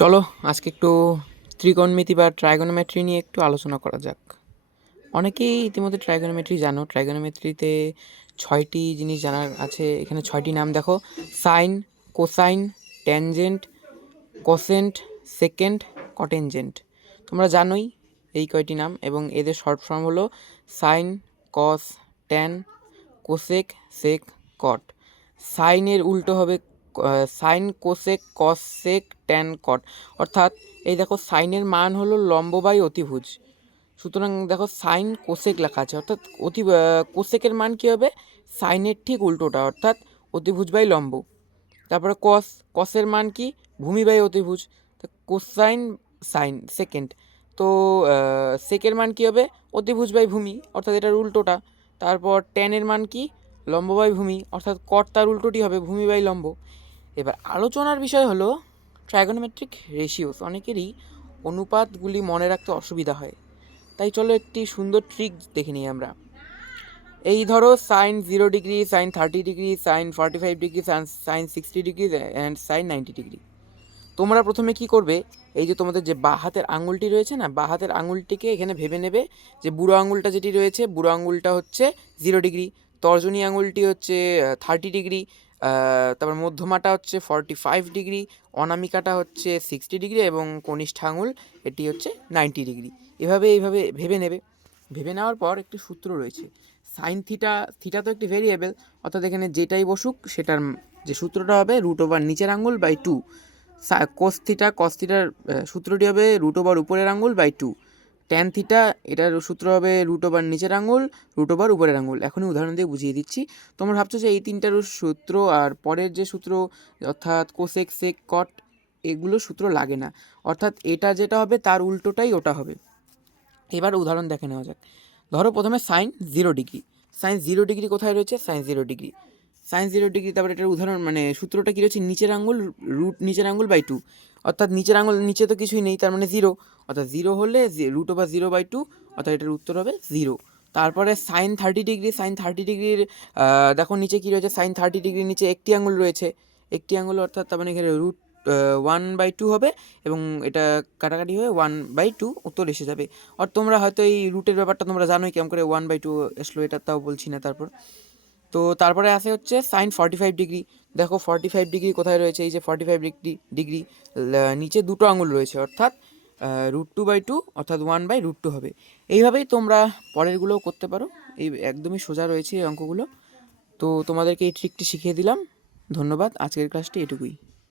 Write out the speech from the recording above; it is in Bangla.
চলো আজকে একটু ত্রিকোণমিতি বা ট্রাইগোনোমেট্রি নিয়ে একটু আলোচনা করা যাক। অনেকেই ইতিমধ্যে ট্রাইগোনোমেট্রি জানো। ট্রাইগোনোমেট্রিতে 6টি জিনিস জানার আছে। এখানে 6টি নাম দেখো: sign, cosine, tangent, quotient, second, কটেনজেন্ট। তোমরা জানোই এই কয়টি নাম, এবং এদের শর্ট ফর্ম হলো সাইন, কস, ট্যান, কোসেক, সেক, কট। সাইনের উল্টো হবে সাইন, কোসেক, কস, সেক, ট্যান, কট। অর্থাৎ এই দেখো, সাইনের মান হলো লম্ব বাই অতিভুজ। সুতরাং দেখো, সাইন কোসেক লেখা আছে, অর্থাৎ কোসেকের মান কী হবে? সাইনের ঠিক উল্টোটা, অর্থাৎ অতিভুজ বাই লম্ব। তারপরে কসের মান কি? ভূমি বাই অতিভুজ। তো কোসাইন, সাইন সেকেন্ড। তো সেকের মান কি হবে? অতিভুজ বাই ভূমি, অর্থাৎ এটার উল্টোটা। তারপর ট্যানের মান কি? লম্ব বাই ভূমি, অর্থাৎ কট তার উল্টোটি হবে, ভূমি বাই লম্ব। এবার আলোচনার বিষয় হলো ট্রাইগোনোমেট্রিক রেশিওস। অনেকেরই অনুপাতগুলি মনে রাখতে অসুবিধা হয়, তাই চলো একটি সুন্দর ট্রিক দেখে নিই আমরা। এই ধরো, sine 0 degree, sine 30 degree, sine 45 degree, sine 60 degree and sine 90 degree. তোমরা প্রথমে কি করবে? এই যে তোমাদের যে বাঁ হাতের আঙুলটি রয়েছে না, বাঁ হাতের আঙুলটিকে এখানে ভেবে নেবে যে বুড়ো আঙুলটা যেটি রয়েছে, বুড়ো আঙুলটা হচ্ছে 0 ডিগ্রি, তর্জনী আঙুলটি হচ্ছে 30 ডিগ্রি, তারপর মধ্যমাটা হচ্ছে 45 ডিগ্রি, অনামিকাটা হচ্ছে 60 ডিগ্রি, এবং কনিষ্ঠ আঙুল এটি হচ্ছে 90 ডিগ্রি। এইভাবে ভেবে নেবে। ভেবে নেওয়ার পর একটি সূত্র রয়েছে, সাইন থিটা। থিটা তো একটি ভেরিয়েবল, অর্থাৎ এখানে যেটাই বসুক সেটার যে সূত্রটা হবে √ওভার নিচের আঙুল বাই 2। কস থিটার সূত্রটি হবে √ওভার উপরের আঙুল বাই 2। ট্যান থিটা, এটার সূত্র হবে √ওভার নিচের আঙুল, √ওভার উপরের আঙুল। এখনই উদাহরণ দিয়ে বুঝিয়ে দিচ্ছি। তোমরা ভাবছো যে এই তিনটার সূত্র আর পরের যে সূত্র, অর্থাৎ কোসেক, সেক, কট, এগুলো সূত্র লাগে না, অর্থাৎ এটা যেটা হবে তার উল্টোটাই ওটা হবে। এবার উদাহরণ দেখে নেওয়া যাক। ধরো প্রথমে সাইন 0 ডিগ্রি কোথায় রয়েছে? সাইন 0 ডিগ্রি, তারপরে এটার উদাহরণ মানে সূত্রটা কী রয়েছে? নিচের আঙুল নিচের আঙুল বাই 2, অর্থাৎ নিচের আঙুল নিচে তো কিছুই নেই, তার মানে 0, অর্থাৎ 0 হলে √0/0/2, অর্থাৎ এটার উত্তর হবে 0। তারপরে সাইন 30 ডিগ্রির দেখো নিচে কী রয়েছে? সাইন 30 ডিগ্রির নিচে একটি আঙুল রয়েছে, একটি আঙুল, অর্থাৎ তার মানে এখানে √1/2 হবে, এবং এটা কাটাকাটি হয়ে 1/2 উত্তর এসে যাবে। আর তোমরা হয়তো এই রুটের ব্যাপারটা তোমরা জানোই, কেমন করে 1/2 আসলো, এটা তাও বলছি না। তারপরে আসে হচ্ছে সাইন 45 ডিগ্রি। দেখো 45 ডিগ্রি কোথায় রয়েছে? এই যে 45 ডিগ্রি, নিচে দুটো আঙুল রয়েছে, অর্থাৎ √2/2, অর্থাৎ 1/√2 হবে। এইভাবেই তোমরা পরেরগুলোও করতে পারো। এই একদমই সোজা রয়েছে এই অঙ্কগুলো। তো তোমাদেরকে এই ট্রিকটি শিখিয়ে দিলাম। ধন্যবাদ। আজকের ক্লাসটি এটুকুই।